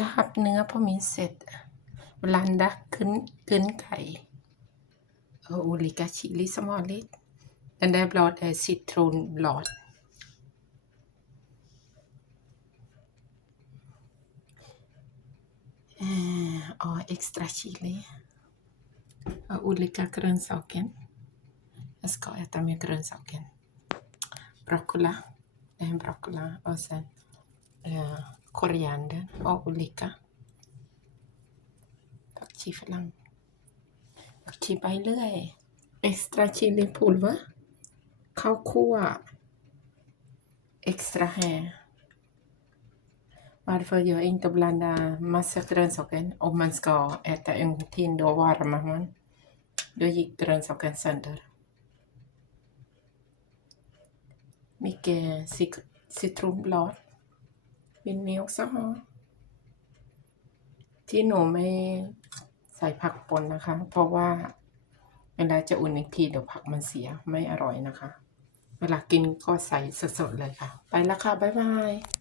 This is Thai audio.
ลาบเนื้อพอมีเสร็จบลันดักขึ้นขึ้นไก่โอลิกาชิลิสมอลิสดันได้บลอดแอซิตรูนบลอดอ๋อเอ็กซ์ตร้าชิลีอุลิกาเครนซอกเกนสกอเอตามีเครนซอกเกนบรอกโคลาเอ็มบรอกโคลาโอเซนเอ่อ koriander och olika. ผักชีฝรั่งผักชีไปเรื่อย extra chili pulver ข้าวคั่ว extra här varför jag inte blandar massa grönsaker om man ska äta en till då varmar man då gick grönsaken sönder mycket citronblad. Cit- citronblad vill ni också ha ที่หนูไม่ใส่ผักปนนะคะ เพราะว่าเวลาจะอุ่นอีกทีเดี๋ยวผักมันเสียไม่อร่อยนะคะ เวลากินก็ใส่สดๆเลยค่ะ ไปละค่ะ บ๊ายบาย